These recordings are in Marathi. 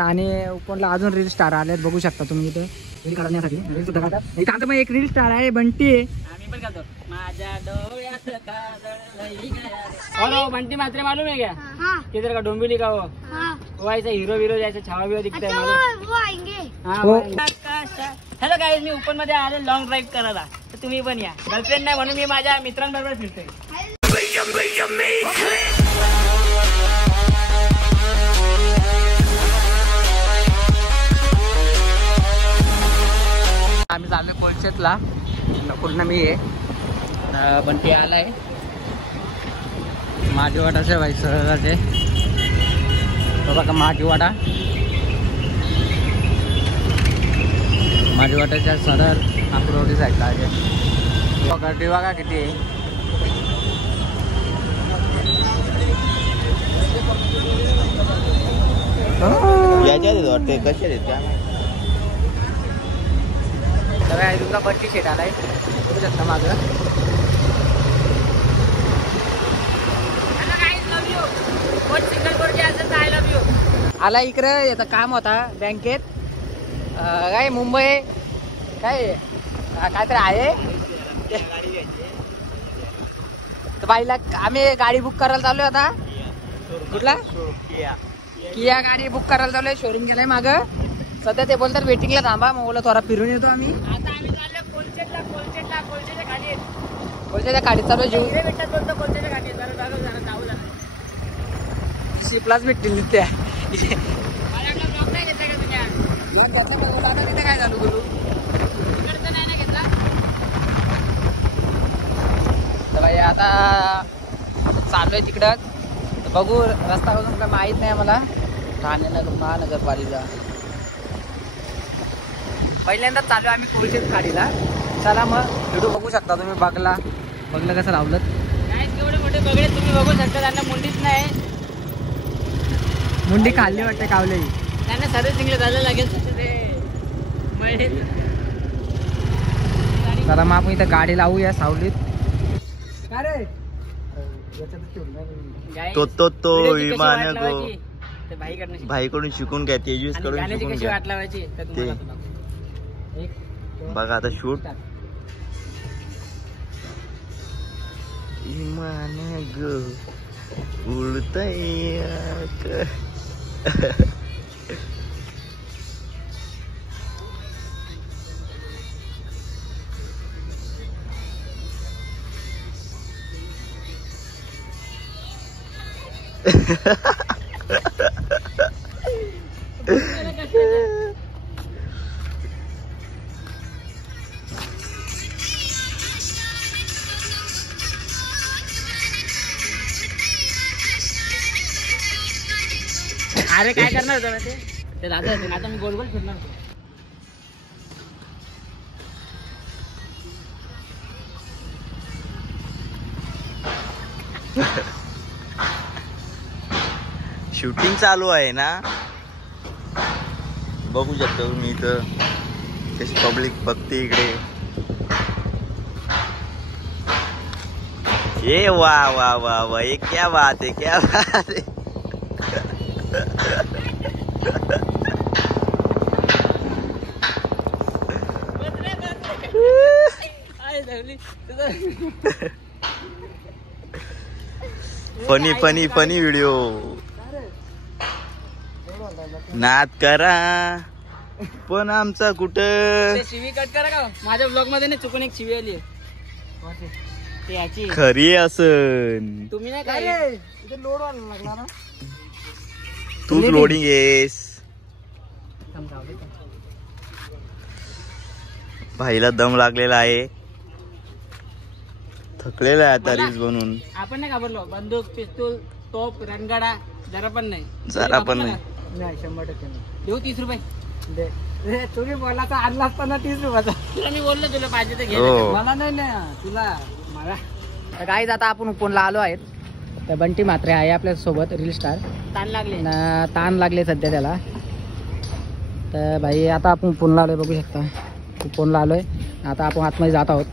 आणि कोणला अजून रील स्टार आले बघू शकता तुम्ही इथे रील काढण्यासाठी रील सुद्धा काढतात. इथं आता मग एक रील स्टार आहे बंटी आहे. आम्ही पण करतो माझ्या डोळ्यात काजळ बंटी मात्र मालूम है क्या किधर का डोंबिवली का वो ऐसा हीरो वीरो जैसे छावा बिवा दिखता है. हॅलो गाईज मी ओपन मध्ये आले लॉंग ड्राईव्ह करायला तर तुम्ही पण या. गर्लफ्रेंड नाही म्हणून मी माझ्या मित्रांबरोबर फिरतोय. आम्ही चाललोय कोलशेतला पूर्ण मी आहे बंटी आलाय मागीवाटाचे भाई सरळाचे बघा मागीवाटा मागीवाटाच्या सरळ अक्रोडी साईडला आहे. गर्दी बघा किती आहे. वाटते कसे तुमचा बंटी शेट आलाय बघू शकता माझं. आला इकडे याचा काम होता बँकेत काय मुंबई काय काय तर आहे तर बाईला आम्ही गाडी बुक करायला चाललोय आता. कुठला किया गाडी बुक करायला चाललोय. शोरूम गेलाय माग सध्या ते बोलतात वेटिंगला थांबा मग बोला थोडा फिरून येतो आम्ही. आता आम्ही चाललो कोलचेटला कोलचेटच्या गाडीत कोलचेटच्या गाडीत चालू जीव भेटतात बोलतो कोलचेटच्या गाडीत जरा जाऊ झालं शिपलाच भेटतील त्या माझ्याकडे ब्लॉक नाही घेतला का तुझ्या तिथे काय चालू करू तिकडचं नाही ना घेतला. तर भाई आता चाललोय तिकडं तर बघू रस्ता अजून काय माहीत नाही मला. ठाणे महानगरपालिका पहिल्यांदाच चालू आम्ही कोलशेत गाडीला. चला मग व्हिडिओ बघू शकता तुम्ही. बघलं कसं लावलं काय एवढे मोठे बघले तुम्ही बघू शकता. त्यांना मुंडीच नाही मुंडी खाल्ली वाटते कावले. त्यांना सर्व्हिसिंगला जायला लागेल. चला मग आपण इथं गाडी लावूया सावलीत. तो विमान भाईकडून शिकून घ्या तेजस कडून शिकून कशी घ्या. वाट लावायची बघा आता शूट विमान ग उडतय अरे काय करणार होतं ना ते दादा आता मी गोल गोल फिरणार होतो. शूटिंग चालू आहे ना बघू शकता तुम्ही इथं कशी पब्लिक बघते इकडे. ये वाह वाह वाह वाह ये क्या बात है क्या बात है. फनी फनी फनी व्हिडिओ नाद करा पण आमचा कुठं शिवी कट करा का माझ्या ब्लॉग मध्ये ना चुकून एक शिवी आली ते याची खरी असन. तुम्ही नाही काय लोड व्हायला लागला ना तूच लोडिंग येस. भाईला दम लागलेला आहे थकलेला आहे आता रील्स बनवून. आपण नाही घाबरलो. बंदूक पिस्तूल तोप रणगाडा जरा पण नाही. 100% देऊ 30 रुपये तुम्ही बोला तर आणला असताना 30 रुपयाचा. तुला मी बोललो तुला पाहिजे तर घे. मला नाही ना तुला मला. गाईज आता आपण उपवनला आलो आहेत. तर बंटी मात्रे आहे आपल्या सोबत रील स्टार. ताण लागले सध्या त्याला. तर भाई आता आपण उपवनला आलोय बघू शकता. उपवनला आलोय आता आपण आतमध्ये जात आहोत.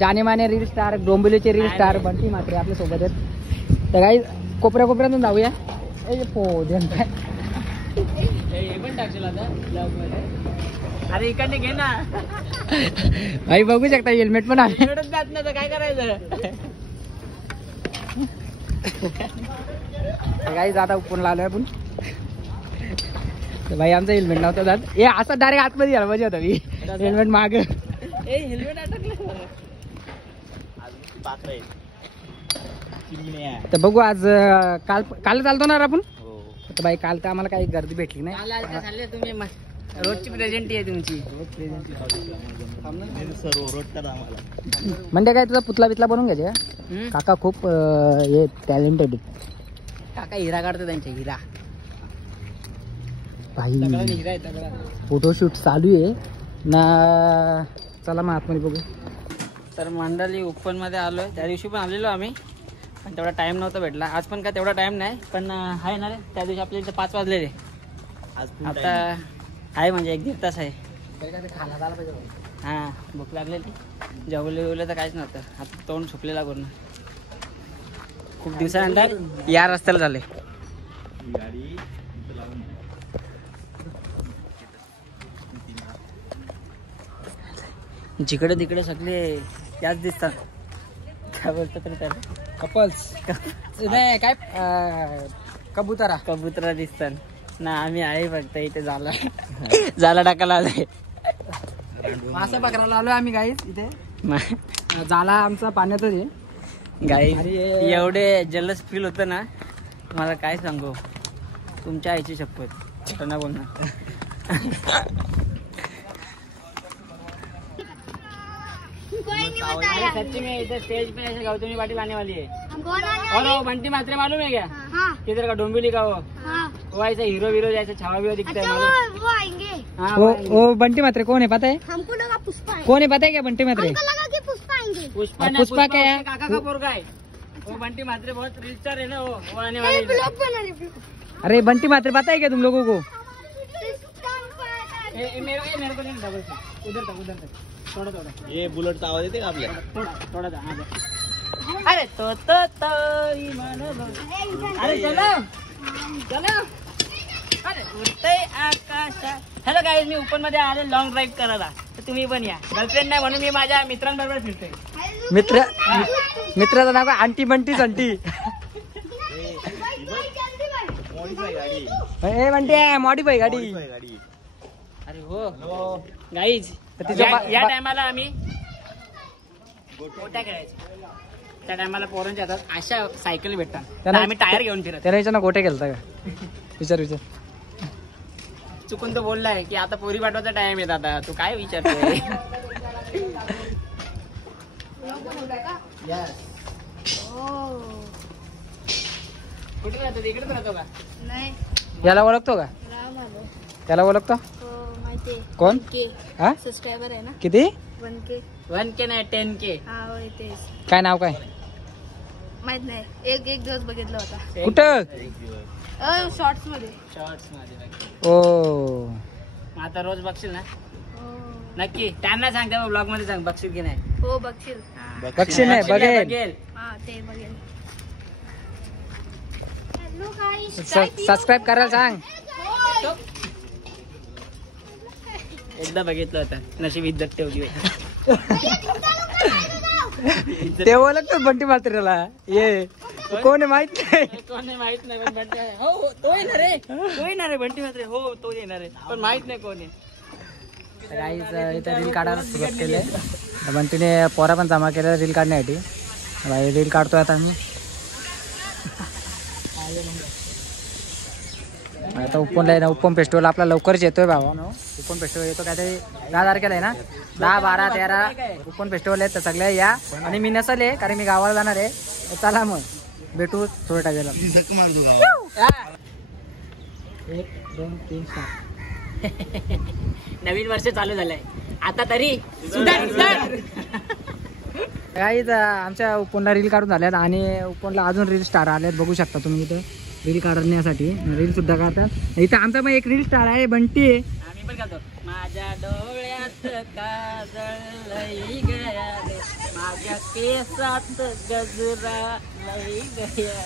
जाने माने रील स्टार डोंबिवलीचे रील स्टार बंटी मात्रे आपल्या सोबत आहेत. तर गाईज कोपऱ्या कोपऱ्यातून जाऊया. ए पोदेन काय हे पण टाकशील आता ब्लॉग मध्ये. अरे इकडे घे ना. भाई बघू शकता हेल्मेट पण आहे. एवढंच जात नाही तर काय करायचं. काही आता उपवनला आलोय आपण. भाई आमचं हेल्मेट नव्हतं जात. ए असं डायरेक्ट आतमध्ये यायला पाहिजे होता मी. हेल्मेट माग. हेल्मेट अटकलं. तर बघू आज काल चालतो ना आपण. तर बाई काल तर आम्हाला काही गर्दी भेटली नाही. तुम्ही रोजची प्रेझेंटी आहे तुमची. म्हणजे काय तुझा पुतला बितला बनवून घ्यायचे का? काका खूप हे टॅलेंटेड. काका हिरा काढतो त्यांच्या हिरा. भाई फोटोशूट चालू आहे ना. चला मग आतमध्ये बघू. तर मंडळी ओपन मध्ये आलोय. त्या दिवशी पण आलेलो आम्ही पण तेवढा टाइम नव्हता भेटला. आज पण काय तेवढा टाइम नाही पण आहे ना रे. त्या दिवशी आपल्या इथे 5 वाजलेले. आता आहे म्हणजे 1-1.5 तास आहे. हा भूक लागलेली. जेवले तर काहीच नव्हतं. आता तोंड सुकलेला पूर्ण. खूप दिवसानंतर या रस्त्याला झाले. जिकडे तिकडे सगळे याच दिसतात. काय बोलतात रे त्याला? कपल्स नाही काय कबुतरा दिसतात ना. आम्ही आहे फक्त इथे जाला टाकायला आलोय. मासा पकडायला आलोय आम्ही गाईच इथे. जाला आमचा पाण्यातच आहे. गाई एवढे जलस फील होतं ना मला काय सांगू. तुमच्या आईची शपथ. त्यांना बोलणार. सच्ची में इधर स्टेज पे ऐसे गौतमी पाटिल आने वाली है. और वो बंटी मात्रे मालूम है क्या? किधर का डोंबिवली का वो ऐसा हीरो वीरो जैसे छावा भी दिखता है. वो आएंगे. वो बंटी मात्रे कौन है पता है? हमको लगा पुष्पा. कौन है पता है क्या बंटी मात्रे? हमको लगा कि पुष्पा आएंगे. पुष्पा क्या है? काका का पोरगा है वो. बंटी मात्रे बहुत रिच स्टार है ना वो आने वाले. ब्लॉग बना रहे. अरे बंटी मात्रे पता है क्या तुम लोगों को? मेरे को नहीं डबल उधर तक थोड़ा ये बुलेटचा आवाज येते का आपल्या? थोड़ा अरे तो अरे चलो अरे उडतंय आकाशात. हॅलो गाईज मी ओपन मध्ये आले लॉंग ड्राईव्ह करायला. तर तुम्ही पण या. गर्लफ्रेंड नाही म्हणून मी माझ्या मित्रांबरोबर फिरतोय. मित्राचं नाव काय? आंटी बंटी संटी. ए बंटी मॉडिफाय गाडी. अरे हो गाईज या टायमाला आम्ही गोट्या खेळायचो. त्या टायमाला पोरांच्या हातात अशा सायकल भेटतात. आम्ही टायर घेऊन फिरत. त्याला विचार ना गोटे गेलता का? विचार चुकून तो बोललाय की आता पोरी पाठवायचा टाइम येत. आता तू काय विचारतोय? कुठे राहतो? इकडेच राहतो का? नाही. याला ओळखतो का? त्याला ओळखतो? माहिती. कोण? हा सबस्क्रायबर आहे ना. किती? 1K. 1K नाही 10K. हा होय तेच. काय नाव काय? माहित नाही. एक दिवस बघितला होता. कुठं? शॉर्ट्स मध्ये. ओ आता रोज बघशील ना? नक्की त्यांना सांगते ब्लॉग मध्ये सांग बघशील की नाही. हो बघशील. बघशील नाही बघेल. हा ते बघेल. सबस्क्राईब करायला सांग. एकदा बघितलं होतं. नशीब इज्जत ठेवली. ते ओळखतो बंटी मात्रेला. ये कोण आहे माहित नाही. कोण आहे माहित नाही पण बंटी हो तो येणार रे. तो येणार आहे बंटी मात्रे. हो तो येणार आहे पण माहित नाही कोण आहे. इथे रील काढायला सुरुवात केली. बंटीने पोरा पण जमा केलं रील काढण्यासाठी. भाई रील काढतोय आता आम्ही. आता उपवनला आहे ना. उपवन फेस्टिवल आपला लवकरच येतोय भावा. उपवन फेस्टिवल येतो काहीतरी 10 तारखेला आहे ना. 10, 12, 13 उपवन फेस्टिवल आहेत. तर सगळ्या या. आणि मी नसेल आहे कारण मी गावाला जाणार आहे. चला मग भेटू थोड्या टाकायला. 1, 2, 3 नवीन वर्ष चालू झालंय आता तरी. काही आमच्या उपवनला रील काढून झाल्यात आणि उपवनला अजून रील स्टार आल्यात. बघू शकता तुम्ही इथं रील काढण्यासाठी रील सुद्धा काढतात. इथं आमचा पण एक रील स्टार आहे बंटी. आम्ही पण करतो. माझ्या डोळ्यात काजळ लई गया रे. के साथ गजरा लई गया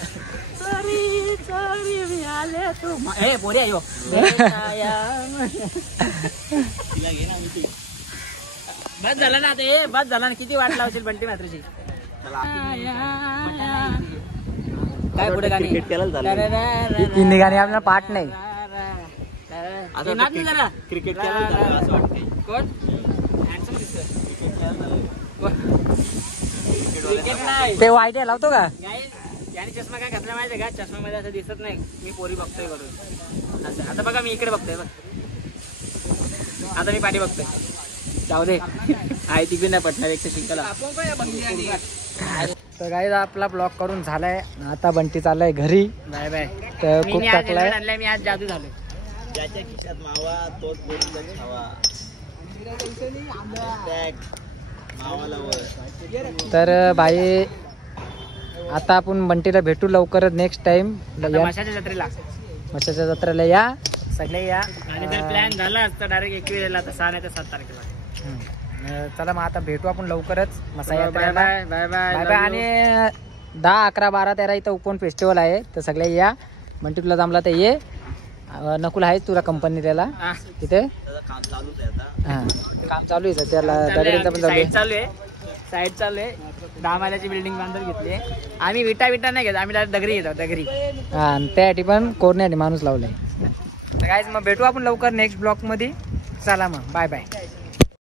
सॉरी सॉरी मिळाले तू ए बोरी आयो बस झालं ना ते बस झालं ना किती वाट लावशील बंटी मात्राची काय पुढे गाणी हिंदी गाणी आपल्याला पाठ नाही. जरा क्रिकेट खेळायला असं वाटतंय. कोण हँडसम दिसतोय क्रिकेट नाही ते वाईट लावतो का? याने चष्मा काय घातला माहितीये का चष्मा मध्ये असं दिसत नाही मी पोरी बघतोय करून असं आता बघा मी इकडे बघतोय बघ आता मी पाठी बघतोय जाऊ दे आहे तिकडे नाही पटणार एक शिंकला. तर गाईज आपला ब्लॉक करून झालाय. आता बंटी चाललाय घरी. Bye bye. तर मी खूप आज टाकलाय. helmet आणलाय, मी आज जादू झालोय. ज्याच्या खिशात मावा तोच बोरीचा खावा. मावाला वर. तर बाई आता आपण बंटीला भेटू लवकरच नेक्स्ट टाइम. आता माशाच्या जत्रेला मच्छाच्या जत्रेला या सगळे या. आणि जर प्लॅन झाला असता डायरेक्ट 21 ला तर 6 नाही तर 7 तारखेला. चला मग आता भेटू आपण लवकरच मसा बाय यात्रेला. Bye bye bye bye bye. आणि 10, 11, 12, 13 इथं उपवन फेस्टिवल आहे तर सगळे या. बंटी तुला जमला तर ये. नकुल आहेच तुला कंपनी त्याला तिथे त्याचं काम चालूच आहे आता. हा काम चालू आहे त्याला दगडीचं पण चालू आहे. साईड चालू आहे 10 माल्याची बिल्डिंग बांधून घेतली आहे आम्ही. विटा नाही घेत आम्ही डायरेक्ट दगडी घेतो दगडी. हा आणि त्यासाठी पण कोरण्याने माणूस लावलाय. तर गाईज मग भेटू आपण लवकर नेक्स्ट ब्लॉक मध्ये. चला मग बाय बाय.